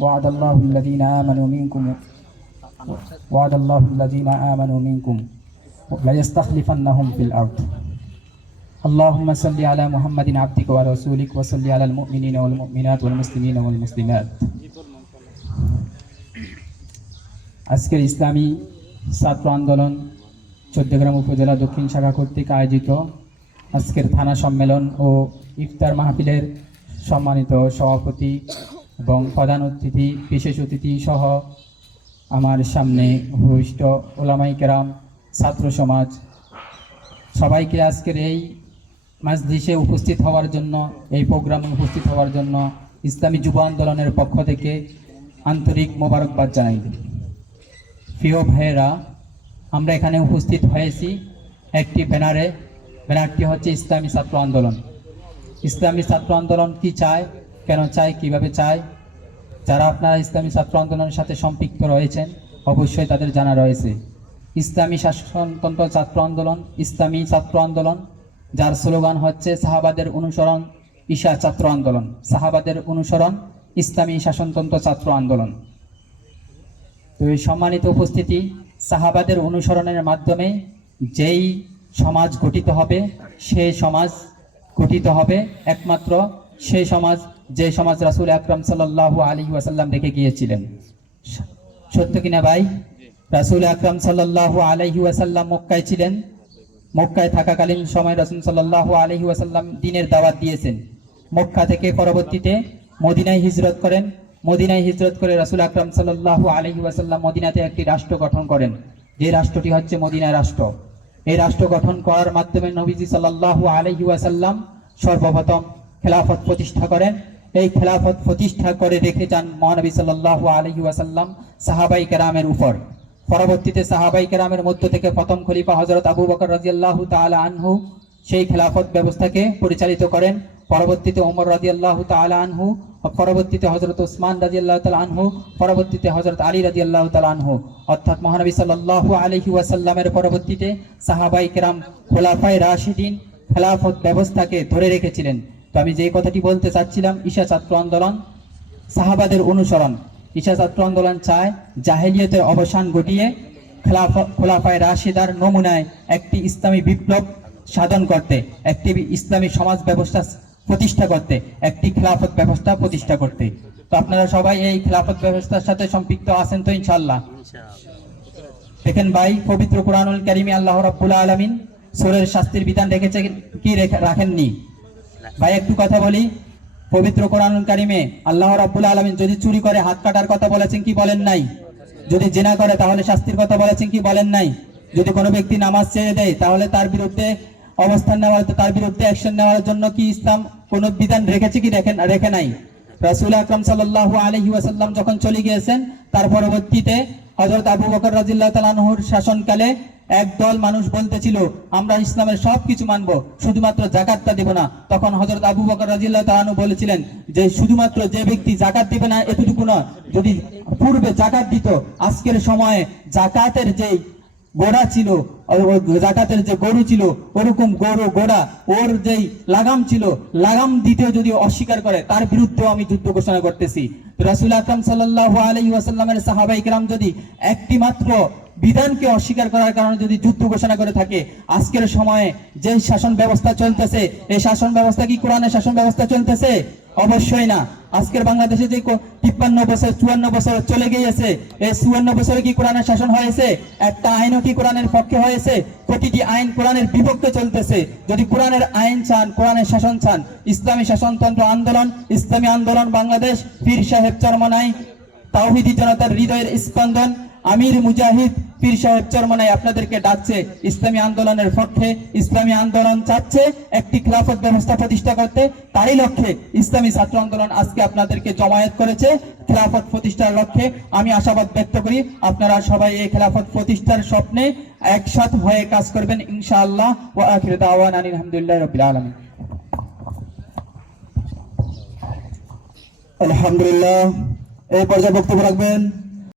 وعد الله الذين آمنوا منكم وعد الله الذين آمنوا منكم ليستخلفنهم في الأرض اللهم صل على محمد عبدك ورسولك وصل على المؤمنين والمؤمنات والمسلمين والمسلمات আজকের ইসলামী ছাত্র আন্দোলন চোদ্দগ্রাম উপজেলা দক্ষিণ শাখা কর্তৃক আয়োজিত আজকের থানা সম্মেলন ও ইফতার মাহফিলের সম্মানিত সভাপতি এবং প্রধান অতিথি, বিশেষ অতিথি সহ আমার সামনে ভূষ্ঠ ওলামাই কেরাম, ছাত্র সমাজ। সবাইকে আজকের এই মাজলিসে উপস্থিত হওয়ার জন্য, এই প্রোগ্রামে উপস্থিত হওয়ার জন্য ইসলামী যুব আন্দোলনের পক্ষ থেকে আন্তরিক মোবারকবাদ জানাই। প্রিয় ভাইয়েরা, আমরা এখানে উপস্থিত হয়েছি একটি ব্যানারে। ব্যানারটি হচ্ছে ইসলামী ছাত্র আন্দোলন। ইসলামী ছাত্র আন্দোলন কি চায়, কেন চায়, কীভাবে চায় যারা আপনারা ইসলামী ছাত্র আন্দোলনের সাথে সম্পৃক্ত রয়েছেন, অবশ্যই তাদের জানা রয়েছে। ইসলামী শাসনতন্ত্র ছাত্র আন্দোলন, ইসলামী ছাত্র আন্দোলন, যার স্লোগান হচ্ছে সাহাবাদের অনুসরণ, ঈশা ছাত্র আন্দোলন। সাহাবাদের অনুসরণ, ইসলামী শাসনতন্ত্র ছাত্র আন্দোলন। তো এই সম্মানিত উপস্থিতি, সাহাবাদের অনুসরণের মাধ্যমে যেই সমাজ গঠিত হবে সেই সমাজ গঠিত হবে, একমাত্র সেই সমাজ যে সমাজ রাসুল আকরম সাল্লাহ আলী ওয়াসাল্লাম রেখে গিয়েছিলেন। সত্য কিনা ভাই? রাসুল আকরম সাল্লাহ আলহি ওয়াসাল্লাম মক্কায় ছিলেন। মক্কায় থাকাকালীন সময় রাসুল সাল্লাহ আলহি ওয়াসাল্লাম দিনের দাওয়াত দিয়েছেন। মক্কা থেকে পরবর্তীতে মদিনায় হিজরত করেন। মদিনায় হিজরত করে রাসুল আকরম সাল্লাহ আলহি ওয়াসাল্লাম মদিনাতে একটি রাষ্ট্র গঠন করেন। যে রাষ্ট্রটি হচ্ছে মদিনা রাষ্ট্র। এই রাষ্ট্র গঠন করার মাধ্যমে নবীজি সাল্লাহ আলহি ওয়াসাল্লাম সর্বপ্রথম খেলাফত প্রতিষ্ঠা করেন। এই খেলাফত প্রতিষ্ঠা করে রেখে যান মহানবী সাল্লাহ আলহি ওয়াসাল্লাম সাহাবাই কেরামের উপর। পরবর্তীতে সাহাবাই কেরামের মধ্য থেকে প্রথম খলিফা হজরত আবু বকর রাজিয়াল্লাহ তালা আনহু সেই খেলাফত ব্যবস্থাকে পরিচালিত করেন। পরবর্তীতে ওমর রাজি আল্লাহ তালা আনহু, পরবর্তীতে হজরত ওসমান রাজি আল্লাহ তালা আনহু, পরবর্তীতে হজরত আলী রাজি আল্লাহ তালা আনহু। অর্থাৎ মহানবী সাল্লাহ আলহি ওয়াসাল্লামের পরবর্তীতে সাহাবাই কেরাম খোলাফাই রাশিদিন খেলাফত ব্যবস্থাকে ধরে রেখেছিলেন। তো আমি যে কথাটি বলতে চাচ্ছিলাম, ঈশা ছাত্র আন্দোলন, সাহাবাদের অনুসরণ। ঈশা ছাত্র আন্দোলন চায় জাহেলিয়তের অবসান ঘটিয়ে খেলাফ- খোলাফায় রাশিদার নমুনায় একটি ইসলামী বিপ্লব সাধন করতে, একটি ইসলামী সমাজ ব্যবস্থা প্রতিষ্ঠা করতে, একটি খেলাফত ব্যবস্থা প্রতিষ্ঠা করতে। তো আপনারা সবাই এই খেলাফত ব্যবস্থার সাথে সম্পৃক্ত আছেন তো ইনশাল্লাহ দেখেন ভাই, পবিত্র কোরআনুল কারিমে আল্লাহ রাব্বুল আলামিন সোরের শাস্তির বিধান রেখেছে কি রেখে- রাখেননি? ভাই, একটু কথা বলি। পবিত্র কোরআনুল কারিমে আল্লাহ রাব্বুল আলামিন যদি চুরি করে, হাত কাটার কথা বলেছেন কি বলেন নাই? যদি জেনা করে, তাহলে শাস্তির কথা বলেছেন কি বলেন নাই? যদি কোনো ব্যক্তি নামাজ ছেড়ে দেয়, তাহলে তার বিরুদ্ধে অবস্থান নেওয়ার, তার বিরুদ্ধে অ্যাকশন নেওয়ার জন্য কি ইসলাম কোনো বিধান রেখেছে কি রেখে রেখে নাই? রাসুল আকরাম সাল্লাল্লাহু আলাইহি ওয়াসাল্লাম যখন চলে গিয়েছেন, তার পরবর্তীতে হযরত আবু বকর রাজিল্লা তাআলা আনহুর শাসনকালে একদল মানুষ বলতেছিল, আমরা ইসলামের সব কিছু মানব, শুধুমাত্র জাকাতটা দেব না। তখন হজরত আবু বকর রাজিল্লা তালানু বলেছিলেন যে, শুধুমাত্র যে ব্যক্তি জাকাত দিবে না, এতটুকু নয়। যদি পূর্বে জাকাত দিত, আজকের সময়ে জাকাতের যেই গোড়া ছিল জাকাতের যে গরু ছিল, ওরকম গরু, গোড়া, ওর যেই লাগাম ছিল, লাগাম দিতে যদি অস্বীকার করে, তার বিরুদ্ধেও আমি যুদ্ধ ঘোষণা করতেছি। রাসুল আকরাম সাল্লাহ আলহি ওয়াসাল্লামের সাহাবাই কিরাম যদি একটি মাত্র বিধানকে অস্বীকার করার কারণে যদি যুদ্ধ ঘোষণা করে থাকে, আজকের সময়ে যে শাসন ব্যবস্থা চলতেছে, এই শাসন ব্যবস্থা কি কোরআনের শাসন ব্যবস্থা চলতেছে? অবশ্যই না। আজকের বাংলাদেশে যে তিপ্পান্ন বছর, চুয়ান্ন বছর চলে গিয়েছে, এই চুয়ান্ন বছরে কি কোরআনের শাসন হয়েছে? একটা আইনও কি কোরআনের পক্ষে হয়েছে? প্রতিটি আইন কোরআনের বিভক্ত চলতেছে। যদি কোরআনের আইন চান, কোরআনের শাসন চান, ইসলামী শাসনতন্ত্র আন্দোলন, ইসলামী আন্দোলন বাংলাদেশ, পীর সাহেব চরমনাই, তাওহিদি জনতার হৃদয়ের স্পন্দন, আমির মুজাহিদ পীর সাহেব চরমনাই আপনাদেরকে ডাকছে, ইসলামী আন্দোলনের পক্ষে ইসলামী আন্দোলন চাচ্ছে, একটি খেলাফত ব্যবস্থা প্রতিষ্ঠা করতে। তারই লক্ষ্যে ইসলামী ছাত্র আন্দোলন আজকে আপনাদেরকে জমায়েত করেছে, খেলাফত প্রতিষ্ঠার লক্ষ্যে। আমি আশাবাদ ব্যক্ত করি আপনারা সবাই এই খেলাফত প্রতিষ্ঠার স্বপ্নে একসাথ হয়ে কাজ করবেন, ইনশাআল্লাহ। ওয়া আখির দাওয়ানা আনিল হামদুলিল্লাহি রাব্বিল আলামিন। আলহামদুলিল্লাহ, এই পর্যায়ে বক্তব্য রাখবেন